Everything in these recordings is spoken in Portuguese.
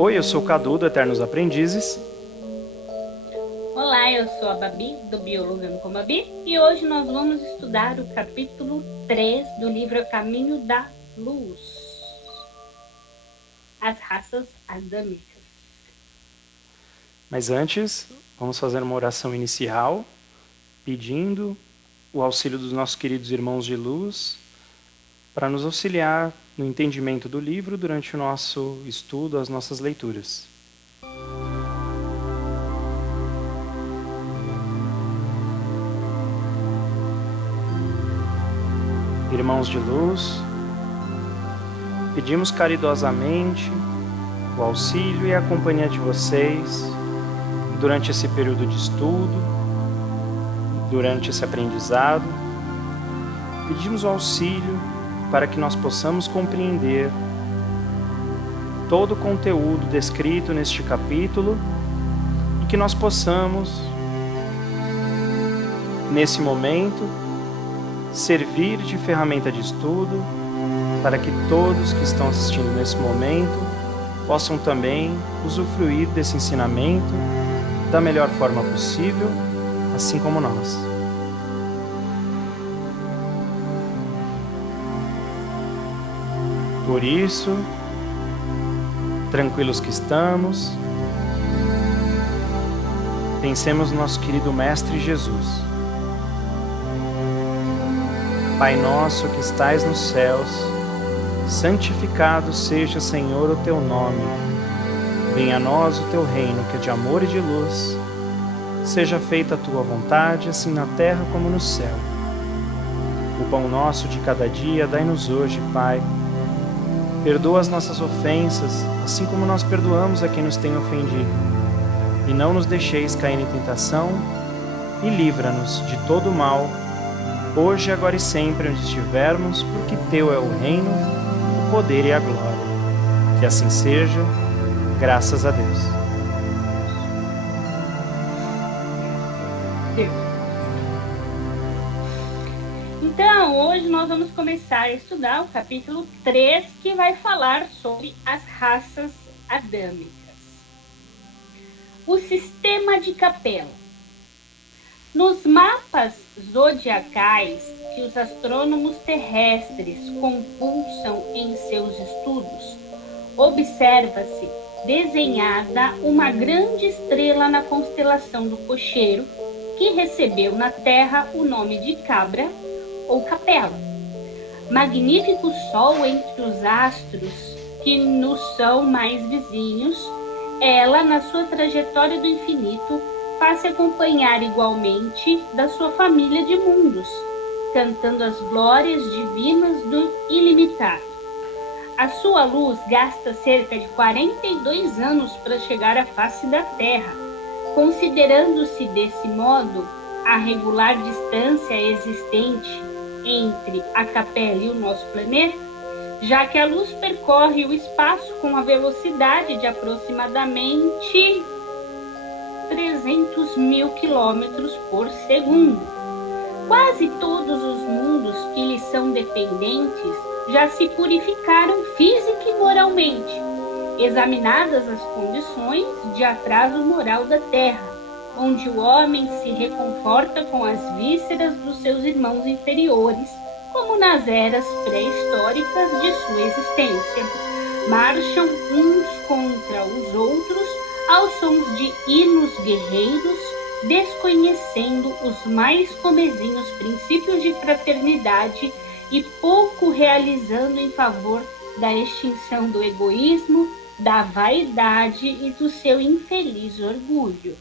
Oi, eu sou o Cadu, do Eternos Aprendizes. Olá, eu sou a Babi, do Biologando com Babi, e hoje nós vamos estudar o capítulo 3 do livro A Caminho da Luz, as raças adâmicas. Mas antes, vamos fazer uma oração inicial, pedindo o auxílio dos nossos queridos irmãos de luz para nos auxiliar no entendimento do livro durante o nosso estudo, as nossas leituras. Irmãos de luz, pedimos caridosamente o auxílio e a companhia de vocês durante esse período de estudo, durante esse aprendizado. Pedimos o auxílio para que nós possamos compreender todo o conteúdo descrito neste capítulo e que nós possamos, nesse momento, servir de ferramenta de estudo para que todos que estão assistindo nesse momento possam também usufruir desse ensinamento da melhor forma possível, assim como nós. Por isso, tranquilos que estamos, pensemos no nosso querido Mestre Jesus. Pai nosso que estais nos céus, santificado seja, Senhor, o teu nome. Venha a nós o teu reino, que é de amor e de luz. Seja feita a tua vontade, assim na terra como no céu. O pão nosso de cada dia dai-nos hoje, Pai. Perdoa as nossas ofensas, assim como nós perdoamos a quem nos tem ofendido. E não nos deixeis cair em tentação, e livra-nos de todo o mal, hoje, agora e sempre, onde estivermos, porque teu é o reino, o poder e a glória. Que assim seja, graças a Deus. Então, hoje nós vamos começar a estudar o capítulo 3, que vai falar sobre as raças adâmicas. O sistema de Capella. Nos mapas zodiacais que os astrônomos terrestres compulsam em seus estudos, observa-se desenhada uma grande estrela na constelação do Cocheiro, que recebeu na Terra o nome de Cabra ou Capella. Magnífico sol entre os astros que nos são mais vizinhos, ela, na sua trajetória do infinito, faz-se acompanhar igualmente da sua família de mundos, cantando as glórias divinas do ilimitado. A sua luz gasta cerca de 42 anos para chegar à face da Terra, considerando-se desse modo a regular distância existente entre a Capella e o nosso planeta, já que a luz percorre o espaço com a velocidade de aproximadamente 300 mil quilômetros por segundo. Quase todos os mundos que lhe são dependentes já se purificaram física e moralmente, examinadas as condições de atraso moral da Terra, onde o homem se reconforta com as vísceras dos seus irmãos inferiores, como nas eras pré-históricas de sua existência. Marcham uns contra os outros aos sons de hinos guerreiros, desconhecendo os mais comezinhos princípios de fraternidade e pouco realizando em favor da extinção do egoísmo, da vaidade e do seu infeliz orgulho.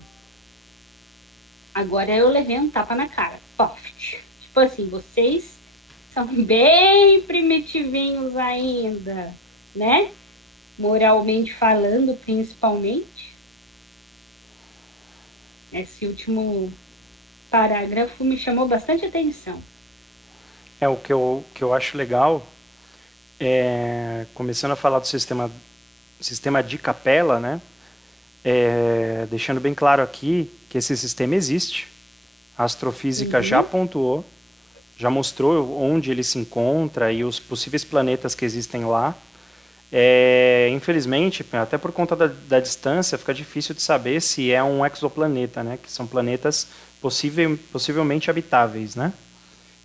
Agora eu levei um tapa na cara. Poft. Tipo assim, vocês são bem primitivinhos ainda, né? Moralmente falando, principalmente. Esse último parágrafo me chamou bastante atenção. O que eu acho legal, começando a falar do sistema de Capella, né? Deixando bem claro aqui que esse sistema existe. A astrofísica já pontuou, já mostrou onde ele se encontra e os possíveis planetas que existem lá. Infelizmente, até por conta da distância, fica difícil de saber se é um exoplaneta, né? Que são planetas possivelmente habitáveis, né?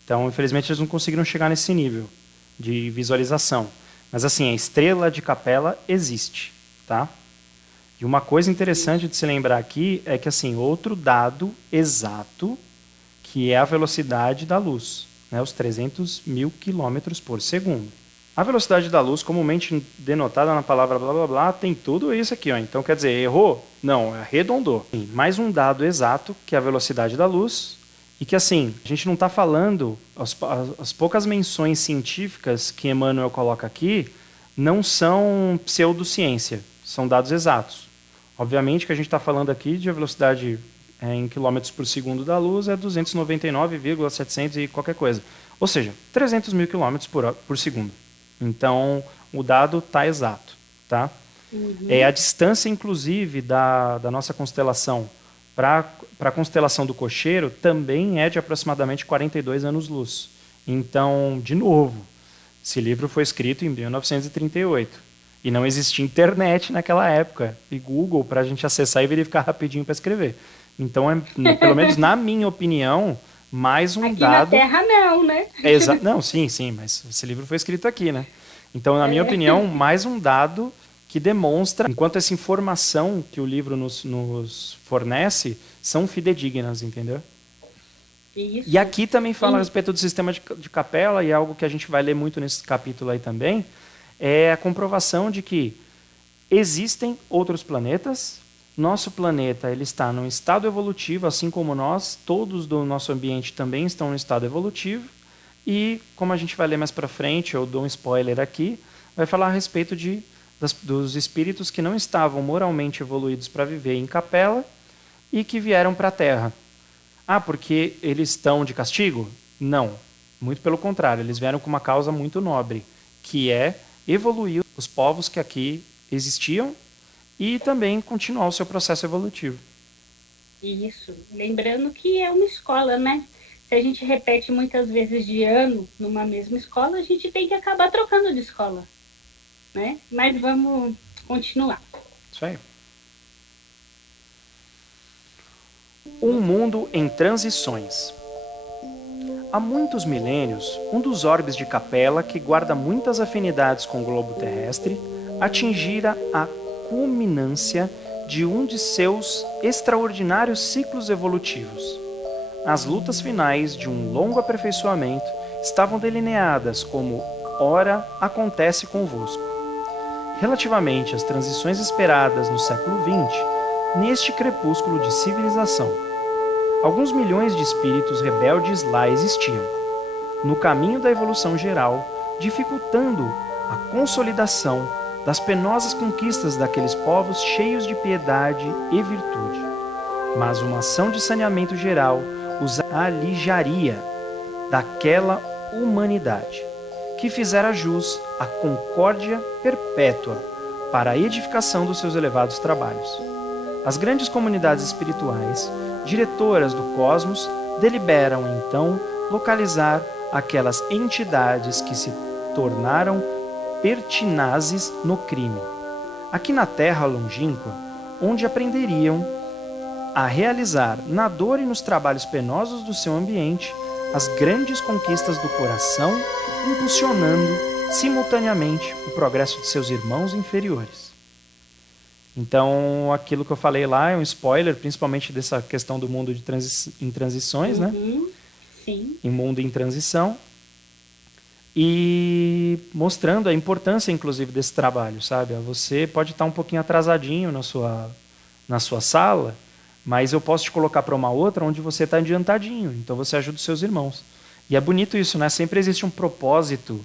Então, infelizmente, eles não conseguiram chegar nesse nível de visualização. Mas, assim, a estrela de Capella existe, tá? E uma coisa interessante de se lembrar aqui é que, assim, outro dado exato, que é a velocidade da luz, né? Os 300 mil quilômetros por segundo. A velocidade da luz, comumente denotada na palavra blá blá blá, tem tudo isso aqui, ó. Então, quer dizer, errou? Não, arredondou. Mais um dado exato, que é a velocidade da luz, e que, assim, a gente não está falando, as poucas menções científicas que Emmanuel coloca aqui não são pseudociência, são dados exatos. Obviamente que a gente está falando aqui de a velocidade em quilômetros por segundo da luz é 299,700 e qualquer coisa. Ou seja, 300 mil quilômetros por segundo. Então, o dado está exato. Tá? A distância, inclusive, da nossa constelação para a constelação do Cocheiro também é de aproximadamente 42 anos-luz. Então, de novo, esse livro foi escrito em 1938. E não existia internet naquela época. E Google para a gente acessar e verificar rapidinho para escrever. Então, pelo menos na minha opinião, mais um aqui dado... Aqui na Terra não, né? Não, sim, mas esse livro foi escrito aqui, né? Então, na minha opinião, mais um dado que demonstra, enquanto essa informação que o livro nos fornece são fidedignas, entendeu? Isso. E aqui também fala a respeito do sistema de Capella, e é algo que a gente vai ler muito nesse capítulo aí também, é a comprovação de que existem outros planetas. Nosso planeta ele está num estado evolutivo, assim como nós, todos do nosso ambiente também estão no estado evolutivo. E, como a gente vai ler mais para frente, eu dou um spoiler aqui, vai falar a respeito dos espíritos que não estavam moralmente evoluídos para viver em Capella e que vieram para a Terra. Ah, porque eles estão de castigo? Não. Muito pelo contrário, eles vieram com uma causa muito nobre, que é evoluir os povos que aqui existiam e também continuar o seu processo evolutivo. Isso. Lembrando que é uma escola, né? Se a gente repete muitas vezes de ano numa mesma escola, a gente tem que acabar trocando de escola, né? Mas vamos continuar. Isso aí. Um mundo em transições. Há muitos milênios, um dos orbes de Capella, que guarda muitas afinidades com o globo terrestre, atingira a culminância de um de seus extraordinários ciclos evolutivos. As lutas finais de um longo aperfeiçoamento estavam delineadas como ora acontece convosco. Relativamente às transições esperadas no século XX, neste crepúsculo de civilização, alguns milhões de espíritos rebeldes lá existiam, no caminho da evolução geral, dificultando a consolidação das penosas conquistas daqueles povos cheios de piedade e virtude. Mas uma ação de saneamento geral os alijaria daquela humanidade, que fizera jus à concórdia perpétua para a edificação dos seus elevados trabalhos. As grandes comunidades espirituais, diretoras do cosmos, deliberam então localizar aquelas entidades que se tornaram pertinazes no crime, aqui na terra longínqua, onde aprenderiam a realizar na dor e nos trabalhos penosos do seu ambiente as grandes conquistas do coração, impulsionando simultaneamente o progresso de seus irmãos inferiores. Então, aquilo que eu falei lá é um spoiler, principalmente dessa questão do mundo em transições, né? Sim. Em mundo em transição. E mostrando a importância, inclusive, desse trabalho, sabe? Você pode estar um pouquinho atrasadinho na sua sala, mas eu posso te colocar para uma outra onde você está adiantadinho. Então, você ajuda os seus irmãos. E é bonito isso, né? Sempre existe um propósito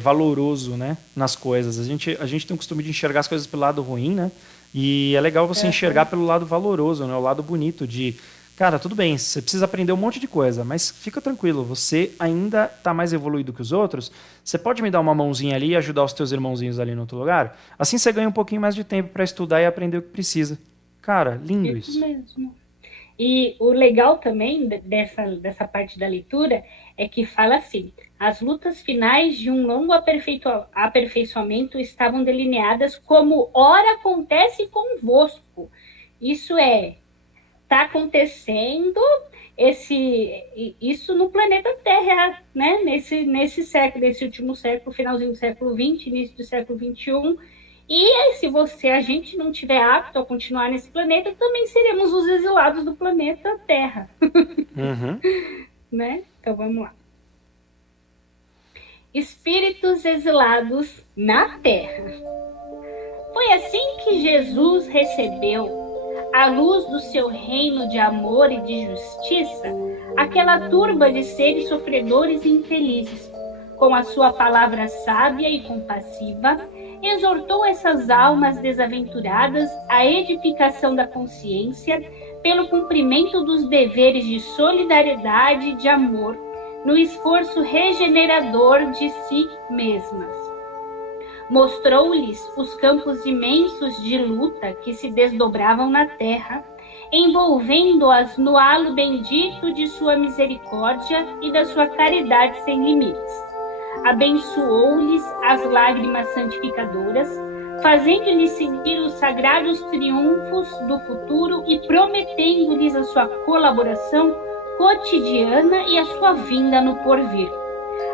valoroso, né, nas coisas. A gente tem o costume de enxergar as coisas pelo lado ruim, né? E é legal você enxergar pelo lado valoroso, né? O lado bonito de... Cara, tudo bem, você precisa aprender um monte de coisa, mas fica tranquilo, você ainda está mais evoluído que os outros, você pode me dar uma mãozinha ali e ajudar os teus irmãozinhos ali no outro lugar? Assim você ganha um pouquinho mais de tempo para estudar e aprender o que precisa. Cara, lindo isso. Mesmo. E o legal também dessa parte da leitura é que fala assim: as lutas finais de um longo aperfeiçoamento estavam delineadas como ora acontece convosco. Isso está acontecendo isso no planeta Terra, né? Nesse século, nesse último século, finalzinho do século XX, início do século XXI. E se a gente não tiver apto a continuar nesse planeta, também seremos os exilados do planeta Terra. Uhum. Né? Então vamos lá. Espíritos exilados na Terra. Foi assim que Jesus recebeu à luz do seu reino de amor e de justiça, aquela turba de seres sofredores e infelizes. Com a sua palavra sábia e compassiva, exortou essas almas desaventuradas à edificação da consciência pelo cumprimento dos deveres de solidariedade e de amor, no esforço regenerador de si mesmas. Mostrou-lhes os campos imensos de luta que se desdobravam na terra, envolvendo-as no halo bendito de sua misericórdia e da sua caridade sem limites. Abençoou-lhes as lágrimas santificadoras, fazendo-lhes sentir os sagrados triunfos do futuro e prometendo-lhes a sua colaboração cotidiana e a sua vinda no porvir.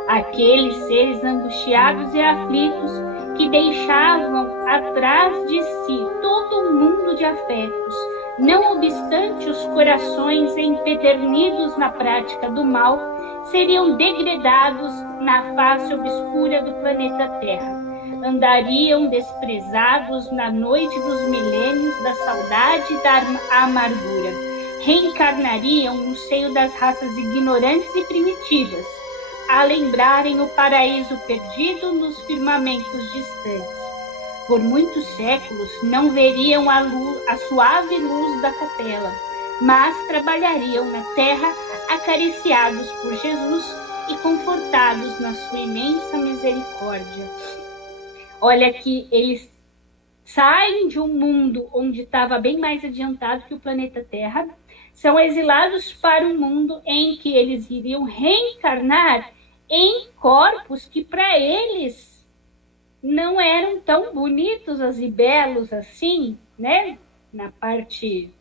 Aqueles seres angustiados e aflitos que deixavam atrás de si todo um mundo de afetos, não obstante os corações empedernidos na prática do mal, seriam degredados na face obscura do planeta Terra. Andariam desprezados na noite dos milênios da saudade e da amargura. Reencarnariam no seio das raças ignorantes e primitivas, a lembrarem o paraíso perdido nos firmamentos distantes. Por muitos séculos não veriam a suave luz da capela, mas trabalhariam na terra acariciados por Jesus e confortados na sua imensa misericórdia. Olha que eles saem de um mundo onde estava bem mais adiantado que o planeta Terra, são exilados para um mundo em que eles iriam reencarnar em corpos que para eles não eram tão bonitos e belos assim, né? Na parte,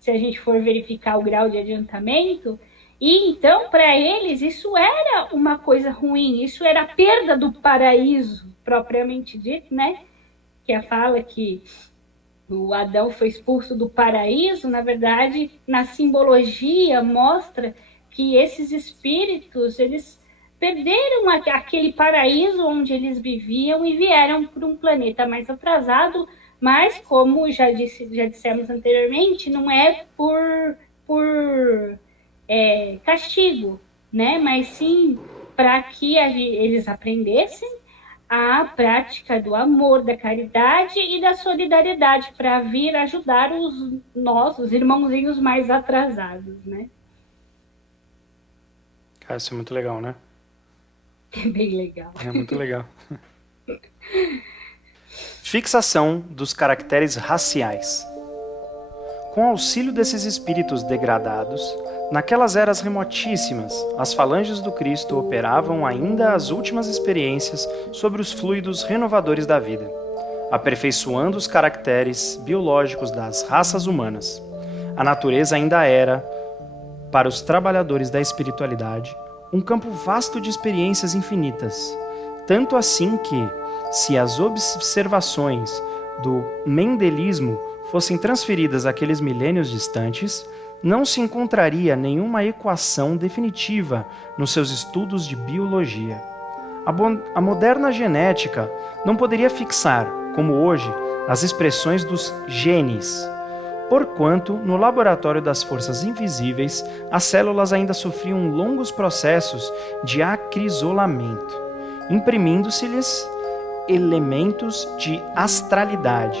se a gente for verificar o grau de adiantamento, e então para eles isso era uma coisa ruim, isso era a perda do paraíso propriamente dito, né? Que a fala que o Adão foi expulso do paraíso, na verdade, na simbologia mostra que esses espíritos, eles perderam aquele paraíso onde eles viviam e vieram para um planeta mais atrasado, mas como já dissemos anteriormente, não é por castigo, né? Mas sim para que eles aprendessem a prática do amor, da caridade e da solidariedade para vir ajudar os nossos irmãozinhos mais atrasados, né? Cara, isso é muito legal, né? É bem legal. É muito legal. Fixação dos caracteres raciais. Com auxílio desses espíritos degradados, naquelas eras remotíssimas, as falanges do Cristo operavam ainda as últimas experiências sobre os fluidos renovadores da vida, aperfeiçoando os caracteres biológicos das raças humanas. A natureza ainda era, para os trabalhadores da espiritualidade, um campo vasto de experiências infinitas, tanto assim que, se as observações do mendelismo fossem transferidas àqueles milênios distantes, não se encontraria nenhuma equação definitiva nos seus estudos de biologia. A moderna genética não poderia fixar, como hoje, as expressões dos genes, porquanto, no laboratório das forças invisíveis, as células ainda sofriam longos processos de acrisolamento, imprimindo-se-lhes elementos de astralidade,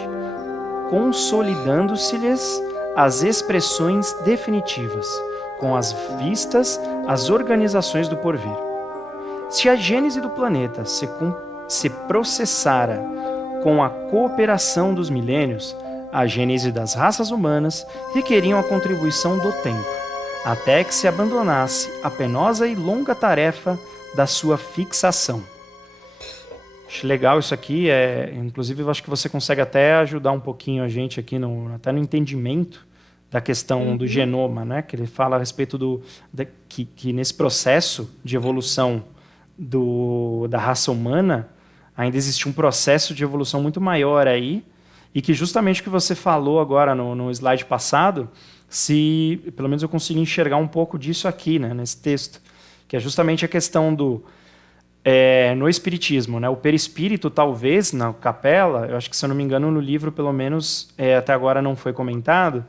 consolidando-se-lhes as expressões definitivas, com as vistas às organizações do porvir. Se a gênese do planeta se processara com a cooperação dos milênios, a gênese das raças humanas requeriam a contribuição do tempo, até que se abandonasse a penosa e longa tarefa da sua fixação. Acho legal isso aqui, inclusive eu acho que você consegue até ajudar um pouquinho a gente aqui, até no entendimento da questão do genoma, né? Que ele fala a respeito que nesse processo de evolução da raça humana, ainda existe um processo de evolução muito maior aí, e que justamente o que você falou agora no slide passado, pelo menos eu consigo enxergar um pouco disso aqui, né, nesse texto, que é justamente a questão no espiritismo, né, o perispírito talvez na capela, eu acho que se eu não me engano no livro pelo menos até agora não foi comentado,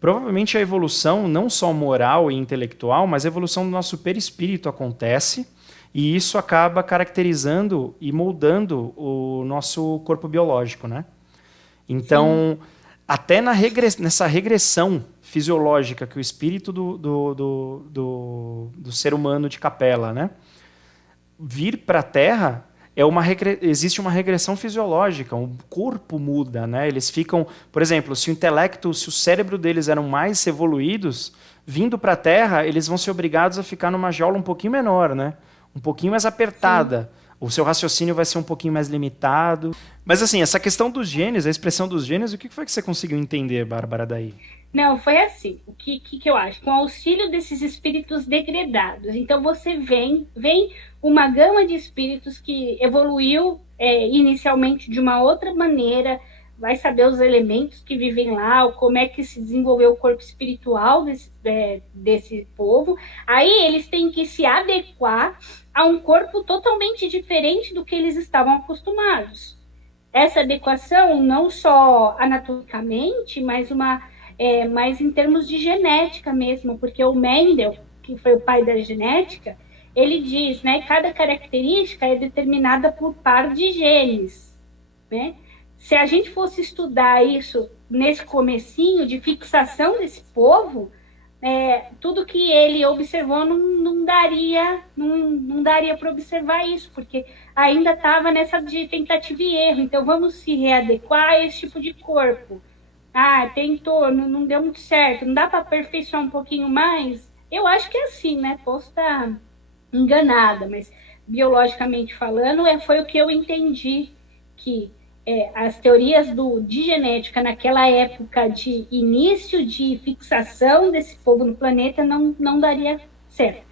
provavelmente a evolução não só moral e intelectual, mas a evolução do nosso perispírito acontece, e isso acaba caracterizando e moldando o nosso corpo biológico, né? Então, até nessa regressão fisiológica que o espírito do ser humano de capela, né, vir para a Terra, existe uma regressão fisiológica, o corpo muda, né? Eles ficam, por exemplo, se o cérebro deles eram mais evoluídos, vindo para a Terra, eles vão ser obrigados a ficar numa jaula um pouquinho menor, né? Um pouquinho mais apertada. Sim. O seu raciocínio vai ser um pouquinho mais limitado. Mas assim, essa questão dos genes, a expressão dos genes, o que foi que você conseguiu entender, Bárbara, daí? Não, foi assim. O que eu acho? Com auxílio desses espíritos degradados. Então você vem uma gama de espíritos que evoluiu inicialmente de uma outra maneira, vai saber os elementos que vivem lá, como é que se desenvolveu o corpo espiritual desse povo. Aí eles têm que se adequar a um corpo totalmente diferente do que eles estavam acostumados. Essa adequação não só anatomicamente, mas mas em termos de genética mesmo, porque o Mendel, que foi o pai da genética, ele diz, né, cada característica é determinada por par de genes, né? Se a gente fosse estudar isso nesse comecinho de fixação desse povo, tudo que ele observou não daria para observar isso, porque ainda estava nessa de tentativa e erro. Então, vamos se readequar a esse tipo de corpo. Tentou, não deu muito certo, não dá para aperfeiçoar um pouquinho mais? Eu acho que é assim, né? Posso estar enganada, mas biologicamente falando, foi o que eu entendi, que as teorias de genética naquela época de início de fixação desse povo no planeta não daria certo.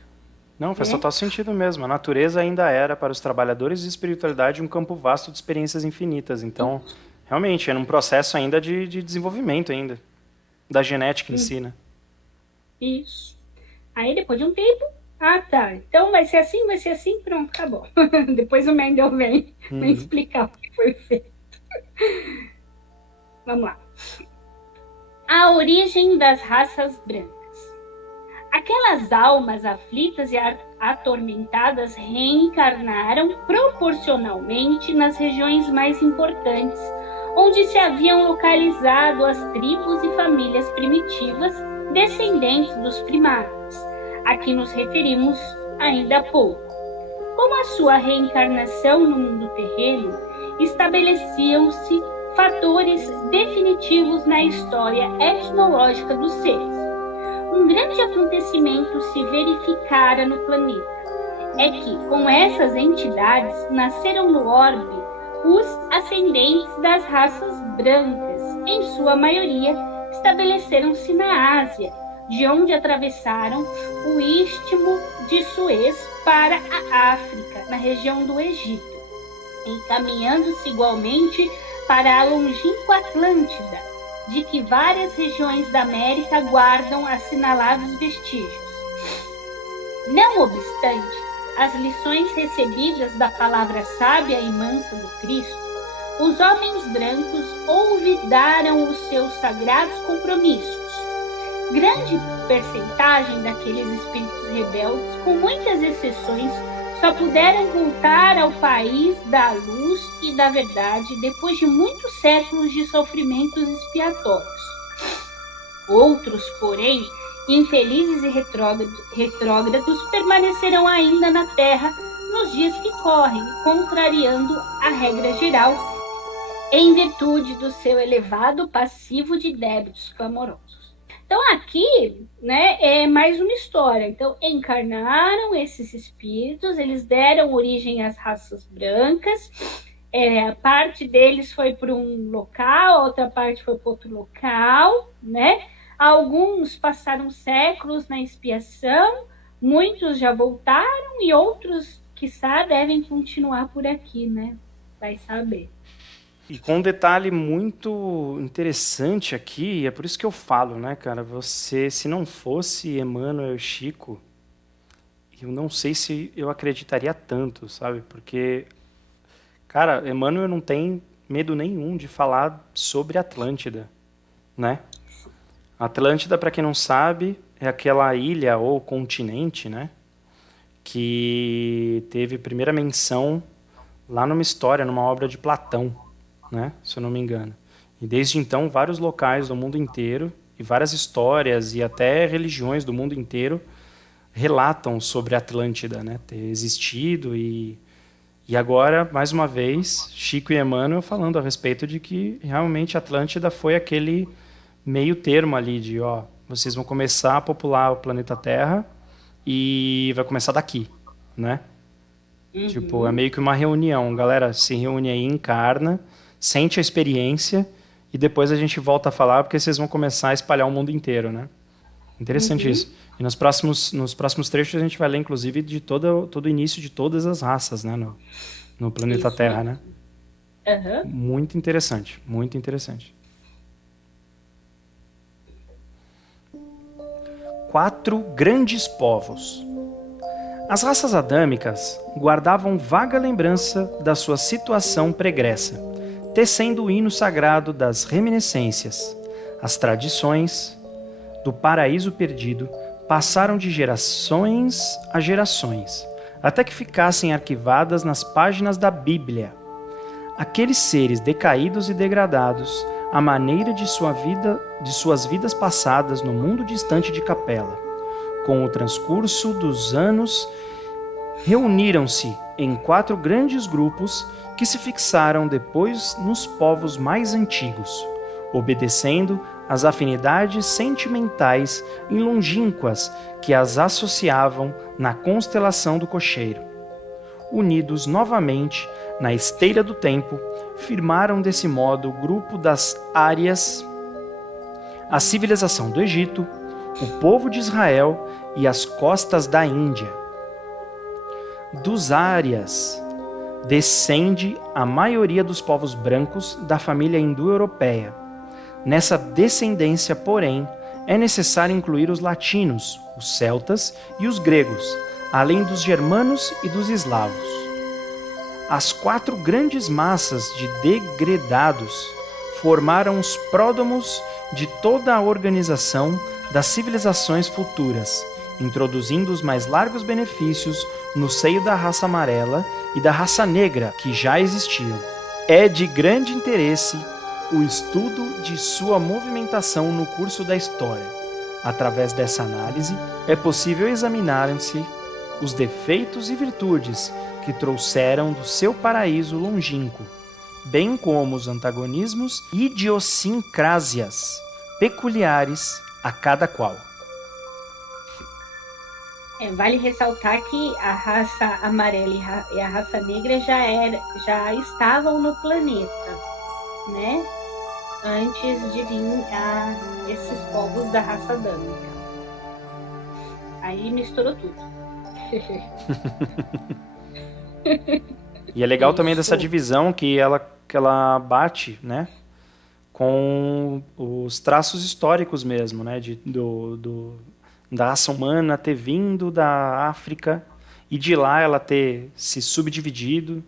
Não, faz total sentido mesmo. A natureza ainda era, para os trabalhadores de espiritualidade, um campo vasto de experiências infinitas. Então, realmente, era um processo ainda de desenvolvimento ainda, da genética em si, né? Isso. Aí, depois de um tempo, então vai ser assim, pronto, acabou. Depois o Mendel vem explicar o que foi feito. Vamos lá. A origem das raças brancas. Aquelas almas aflitas e atormentadas reencarnaram proporcionalmente nas regiões mais importantes, onde se haviam localizado as tribos e famílias primitivas descendentes dos primatas, a que nos referimos ainda há pouco. Com a sua reencarnação no mundo terreno, estabeleciam-se fatores definitivos na história etnológica dos seres. Um grande acontecimento se verificara no planeta. É que, com essas entidades, nasceram no orbe os ascendentes das raças brancas. Em sua maioria, estabeleceram-se na Ásia, de onde atravessaram o Istmo de Suez para a África, na região do Egito, encaminhando-se igualmente para a longínqua Atlântida, de que várias regiões da América guardam assinalados vestígios. Não obstante, as lições recebidas da palavra sábia e mansa do Cristo, os homens brancos olvidaram os seus sagrados compromissos. Grande percentagem daqueles espíritos rebeldes, com muitas exceções, só puderam voltar ao país da luz e da verdade depois de muitos séculos de sofrimentos expiatórios. Outros, porém, infelizes e retrógrados, permanecerão ainda na Terra nos dias que correm, contrariando a regra geral, em virtude do seu elevado passivo de débitos clamorosos. Então aqui, né, é mais uma história. Então encarnaram esses espíritos, eles deram origem às raças brancas. A parte deles foi para um local, a outra parte foi para outro local, né? Alguns passaram séculos na expiação, muitos já voltaram e outros, quiçá, devem continuar por aqui, né? Vai saber. E com um detalhe muito interessante aqui, é por isso que eu falo, né, cara? Você, se não fosse Emmanuel e Chico, eu não sei se eu acreditaria tanto, sabe? Porque, cara, Emmanuel não tem medo nenhum de falar sobre Atlântida, né? Atlântida, para quem não sabe, é aquela ilha ou continente, né? Que teve primeira menção lá numa história, numa obra de Platão, né? Se eu não me engano. E desde então, vários locais do mundo inteiro e várias histórias e até religiões do mundo inteiro relatam sobre a Atlântida, né? Ter existido e agora, mais uma vez, Chico e Emmanuel falando a respeito de que realmente a Atlântida foi aquele meio termo ali de, ó, vocês vão começar a popular o planeta Terra e vai começar daqui, né? Uhum. Tipo, é meio que uma reunião, galera se reúne aí, encarna, sente a experiência e depois a gente volta a falar porque vocês vão começar a espalhar o mundo inteiro, né? Interessante isso. E nos próximos trechos a gente vai ler, inclusive, de todo o início de todas as raças, né? No planeta Isso Terra, mesmo. né? Muito interessante, muito interessante. 4 grandes povos. As raças adâmicas guardavam vaga lembrança da sua situação pregressa, tecendo o hino sagrado das reminiscências. As tradições do paraíso perdido passaram de gerações a gerações, até que ficassem arquivadas nas páginas da Bíblia. Aqueles seres decaídos e degradados, à maneira de suas vidas passadas no mundo distante de Capela, com o transcurso dos anos, reuniram-se em 4 grandes grupos que se fixaram depois nos povos mais antigos, obedecendo às afinidades sentimentais e longínquas que as associavam na constelação do cocheiro. Unidos novamente na esteira do tempo, firmaram desse modo o grupo das Árias, a civilização do Egito, o povo de Israel e as costas da Índia. Dos Árias descende a maioria dos povos brancos da família indo-europeia. Nessa descendência, porém, é necessário incluir os latinos, os celtas e os gregos, além dos germanos e dos eslavos. As 4 grandes massas de degredados formaram os pródomos de toda a organização das civilizações futuras, introduzindo os mais largos benefícios no seio da raça amarela e da raça negra que já existiam. É de grande interesse o estudo de sua movimentação no curso da história. Através dessa análise, é possível examinar-se os defeitos e virtudes que trouxeram do seu paraíso longínquo, bem como os antagonismos e idiosincrásias peculiares a cada qual. Vale ressaltar que a raça amarela e a raça negra já estavam no planeta, né? Antes de vir esses povos da raça adâmica. Aí misturou tudo. E é legal também dessa divisão que ela bate, né, com os traços históricos mesmo, né, da raça humana ter vindo da África e de lá ela ter se subdividido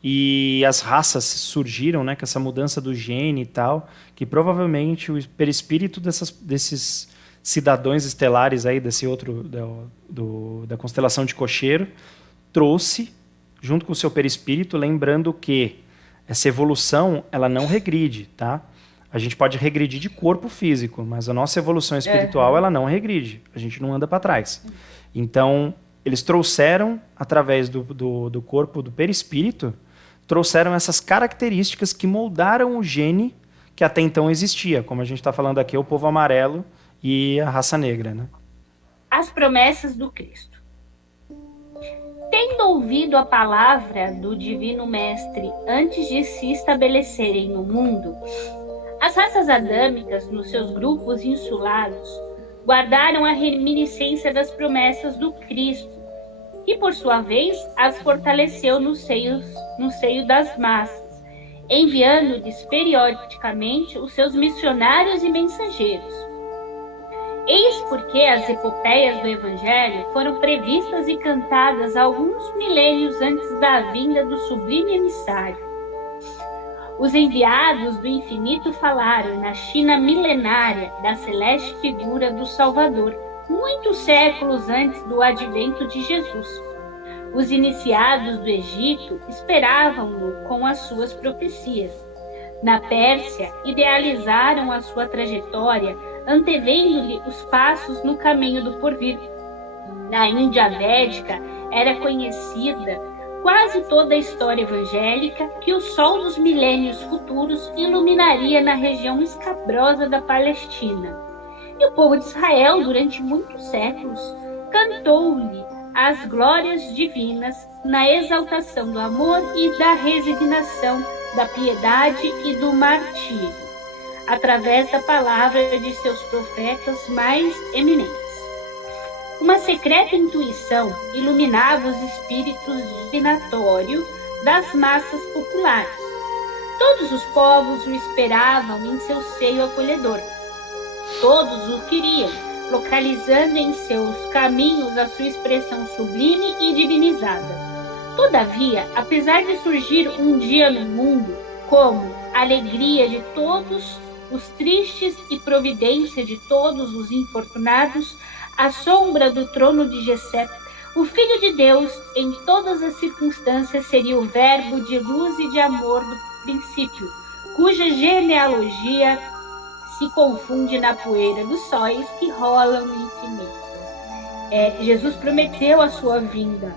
e as raças surgiram, né, com essa mudança do gene e tal, que provavelmente o perispírito desses cidadãos estelares aí, desse outro, da constelação de Cocheiro, trouxe, junto com o seu perispírito, lembrando que essa evolução, ela não regride, tá? A gente pode regredir de corpo físico, mas a nossa evolução espiritual, ela não regride. A gente não anda para trás. Então, eles trouxeram, através do corpo do perispírito, trouxeram essas características que moldaram o gene que até então existia, como a gente está falando aqui, o povo amarelo e a raça negra, né? As promessas do Cristo. Tendo ouvido a palavra do Divino Mestre antes de se estabelecerem no mundo, as raças adâmicas, nos seus grupos insulados, guardaram a reminiscência das promessas do Cristo e, por sua vez, as fortaleceu no seio das massas, enviando-lhes periodicamente os seus missionários e mensageiros. Eis porque as epopeias do Evangelho foram previstas e cantadas alguns milênios antes da vinda do sublime emissário. Os enviados do infinito falaram na China milenária da celeste figura do Salvador, muitos séculos antes do advento de Jesus. Os iniciados do Egito esperavam-no com as suas profecias. Na Pérsia, idealizaram a sua trajetória, antevendo-lhe os passos no caminho do porvir. Na Índia Védica, era conhecida quase toda a história evangélica que o sol dos milênios futuros iluminaria na região escabrosa da Palestina. E o povo de Israel, durante muitos séculos, cantou-lhe as glórias divinas na exaltação do amor e da resignação, da piedade e do martírio, através da palavra de seus profetas mais eminentes. Uma secreta intuição iluminava os espíritos divinatórios das massas populares. Todos os povos o esperavam em seu seio acolhedor. Todos o queriam, localizando em seus caminhos a sua expressão sublime e divinizada. Todavia, apesar de surgir um dia no mundo como alegria de todos os tristes e providência de todos os infortunados, à sombra do trono de Jessé, o Filho de Deus, em todas as circunstâncias, seria o verbo de luz e de amor do princípio, cuja genealogia se confunde na poeira dos sóis que rolam no infinito. Jesus prometeu a sua vinda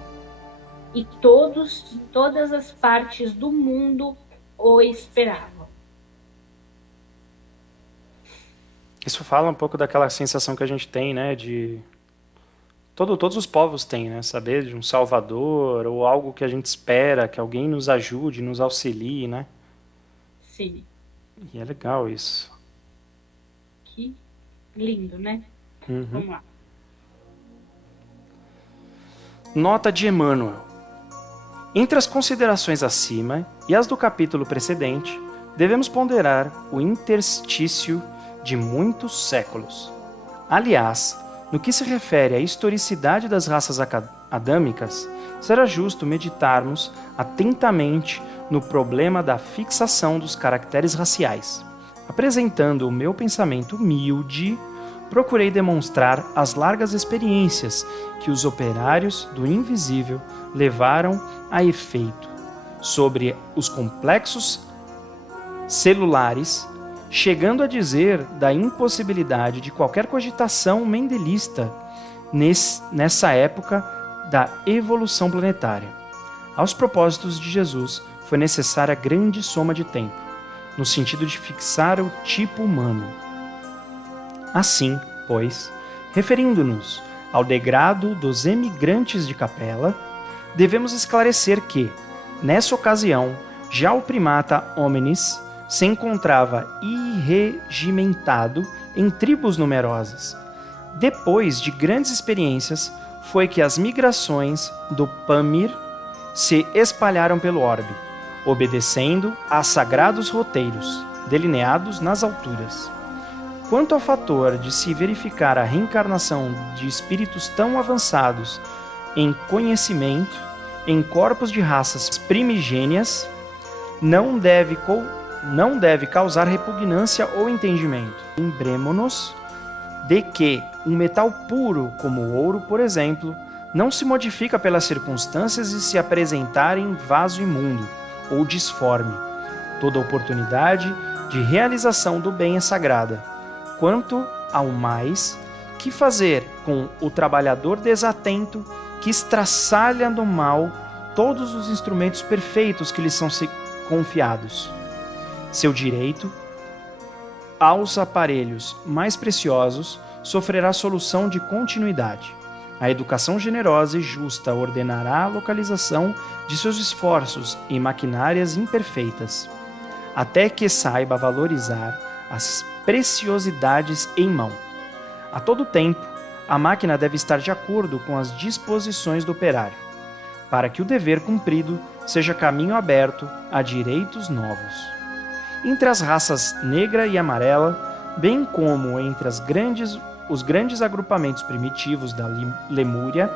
e todas as partes do mundo o esperavam. Isso fala um pouco daquela sensação que a gente tem, né, de... Todos os povos têm, né, saber de um salvador ou algo que a gente espera, que alguém nos ajude, nos auxilie, né? Sim. E é legal isso. Que lindo, né? Uhum. Vamos lá. Nota de Emmanuel. Entre as considerações acima e as do capítulo precedente, devemos ponderar o interstício de muitos séculos. Aliás, no que se refere à historicidade das raças adâmicas, será justo meditarmos atentamente no problema da fixação dos caracteres raciais. Apresentando o meu pensamento humilde, procurei demonstrar as largas experiências que os operários do invisível levaram a efeito sobre os complexos celulares, chegando a dizer da impossibilidade de qualquer cogitação mendelista nessa época da evolução planetária. Aos propósitos de Jesus, foi necessária grande soma de tempo, no sentido de fixar o tipo humano. Assim, pois, referindo-nos ao degrado dos emigrantes de Capela, devemos esclarecer que, nessa ocasião, já o primata hominis se encontrava irregimentado em tribos numerosas. Depois de grandes experiências, foi que as migrações do Pamir se espalharam pelo orbe, obedecendo a sagrados roteiros, delineados nas alturas. Quanto ao fator de se verificar a reencarnação de espíritos tão avançados em conhecimento, em corpos de raças primigênias, não deve causar repugnância ou entendimento. Lembremo-nos de que um metal puro, como o ouro, por exemplo, não se modifica pelas circunstâncias de se apresentar em vaso imundo ou disforme. Toda oportunidade de realização do bem é sagrada. Quanto ao mais, que fazer com o trabalhador desatento que estraçalha no mal todos os instrumentos perfeitos que lhes são confiados. Seu direito aos aparelhos mais preciosos sofrerá solução de continuidade. A educação generosa e justa ordenará a localização de seus esforços em maquinárias imperfeitas, até que saiba valorizar as preciosidades em mão. A todo tempo, a máquina deve estar de acordo com as disposições do operário, para que o dever cumprido seja caminho aberto a direitos novos. Entre as raças negra e amarela, bem como entre os grandes agrupamentos primitivos da Lemúria,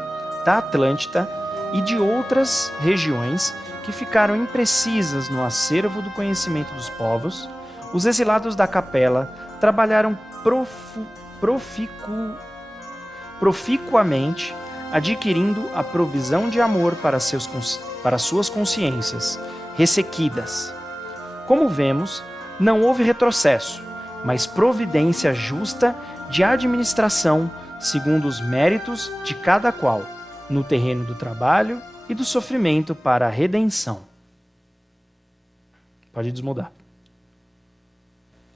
da Atlântida e de outras regiões que ficaram imprecisas no acervo do conhecimento dos povos, os exilados da capela trabalharam proficuamente, adquirindo a provisão de amor para suas consciências ressequidas. Como vemos, não houve retrocesso, mas providência justa de administração segundo os méritos de cada qual, no terreno do trabalho e do sofrimento para a redenção. Pode desmudar.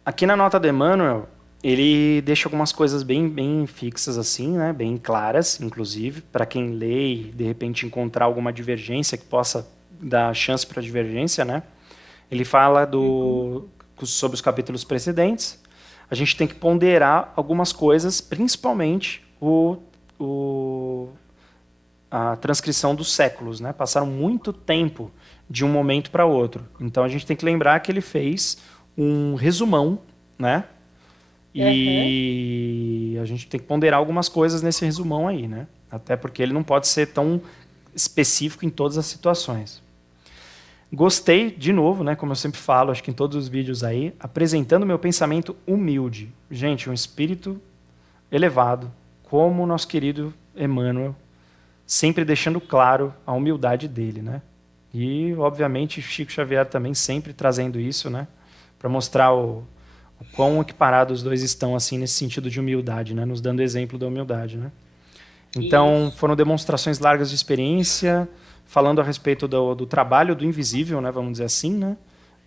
Aqui na nota de Emmanuel, ele deixa algumas coisas bem fixas assim, né? Bem claras, inclusive, para quem lê e de repente encontrar alguma divergência que possa dar chance para divergência, né? Ele fala sobre os capítulos precedentes. A gente tem que ponderar algumas coisas, principalmente a transcrição dos séculos, né? Passaram muito tempo de um momento para outro. Então a gente tem que lembrar que ele fez um resumão, né? E a gente tem que ponderar algumas coisas nesse resumão aí, né? Até porque ele não pode ser tão específico em todas as situações. Gostei, de novo, né, como eu sempre falo, acho que em todos os vídeos aí, apresentando meu pensamento humilde. Gente, um espírito elevado, como o nosso querido Emmanuel, sempre deixando claro a humildade dele, né? E, obviamente, Chico Xavier também sempre trazendo isso, né, para mostrar o quão equiparados os dois estão assim nesse sentido de humildade, né, nos dando exemplo da humildade, né? Então, foram demonstrações largas de experiência, falando a respeito do trabalho do invisível, né, vamos dizer assim, né,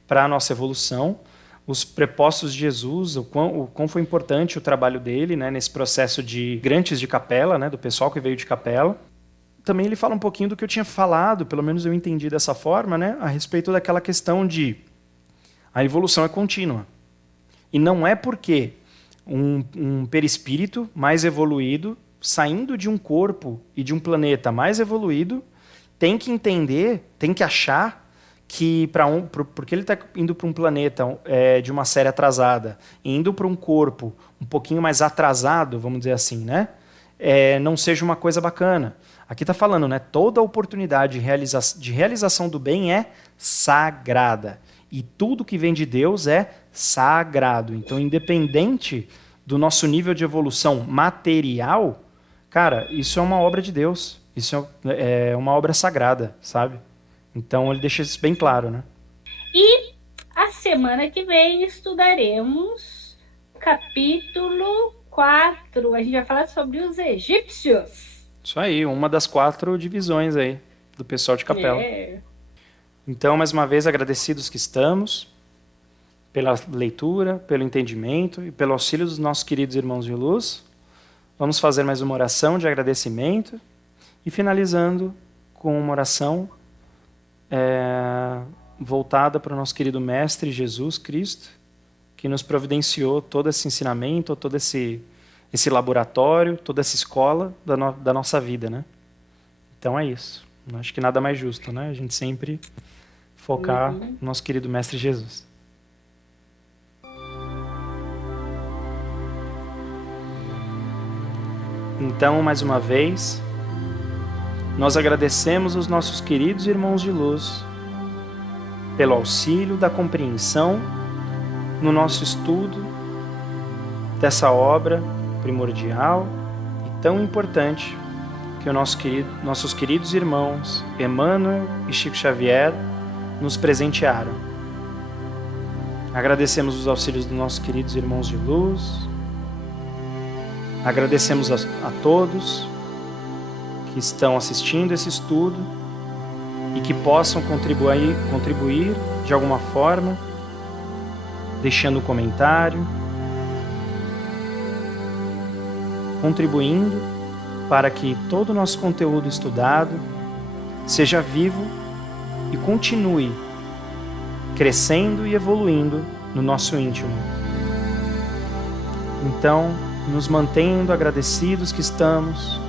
para a nossa evolução, os prepostos de Jesus, o quão foi importante o trabalho dele, né, nesse processo de migrantes de capela, né, do pessoal que veio de capela. Também ele fala um pouquinho do que eu tinha falado, pelo menos eu entendi dessa forma, né, a respeito daquela questão de a evolução é contínua. E não é porque um perispírito mais evoluído, saindo de um corpo e de um planeta mais evoluído, tem que entender, tem que achar que porque ele está indo para um planeta de uma série atrasada, indo para um corpo um pouquinho mais atrasado, vamos dizer assim, né? Não seja uma coisa bacana. Aqui está falando, né? Toda oportunidade de realização do bem é sagrada. E tudo que vem de Deus é sagrado. Então, independente do nosso nível de evolução material, cara, isso é uma obra de Deus. Isso é uma obra sagrada, sabe? Então ele deixa isso bem claro, né? E a semana que vem estudaremos capítulo 4. A gente vai falar sobre os egípcios. Isso aí, uma das 4 divisões aí do pessoal de capela. Então, mais uma vez, agradecidos que estamos pela leitura, pelo entendimento e pelo auxílio dos nossos queridos irmãos de luz. Vamos fazer mais uma oração de agradecimento. E finalizando com uma oração voltada para o nosso querido Mestre Jesus Cristo, que nos providenciou todo esse ensinamento, todo esse laboratório, toda essa escola da nossa vida, né? Então é isso. Acho que nada mais justo, né? A gente sempre focar no nosso querido Mestre Jesus. Então, mais uma vez, nós agradecemos os nossos queridos irmãos de luz pelo auxílio da compreensão no nosso estudo dessa obra primordial e tão importante que nossos queridos irmãos Emmanuel e Chico Xavier nos presentearam. Agradecemos os auxílios dos nossos queridos irmãos de luz, agradecemos a todos que estão assistindo esse estudo e que possam contribuir de alguma forma, deixando um comentário, contribuindo para que todo o nosso conteúdo estudado seja vivo e continue crescendo e evoluindo no nosso íntimo. Então, nos mantendo agradecidos que estamos,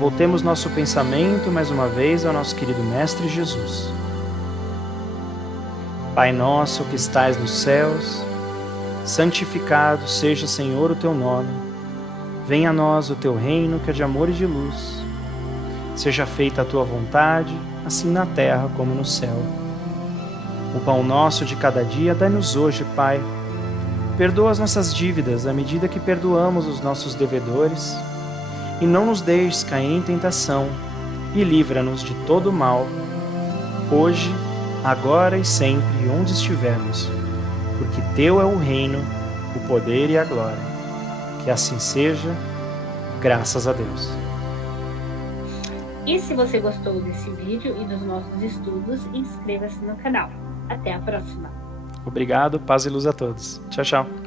voltemos nosso pensamento mais uma vez ao nosso querido Mestre Jesus. Pai nosso que estais nos céus, santificado seja, Senhor, o teu nome. Venha a nós o teu reino, que é de amor e de luz. Seja feita a tua vontade, assim na terra como no céu. O pão nosso de cada dia dai-nos hoje, Pai. Perdoa as nossas dívidas à medida que perdoamos os nossos devedores. E não nos deixes cair em tentação, e livra-nos de todo o mal, hoje, agora e sempre, onde estivermos. Porque teu é o reino, o poder e a glória. Que assim seja, graças a Deus. E se você gostou desse vídeo e dos nossos estudos, inscreva-se no canal. Até a próxima! Obrigado, paz e luz a todos. Tchau, tchau.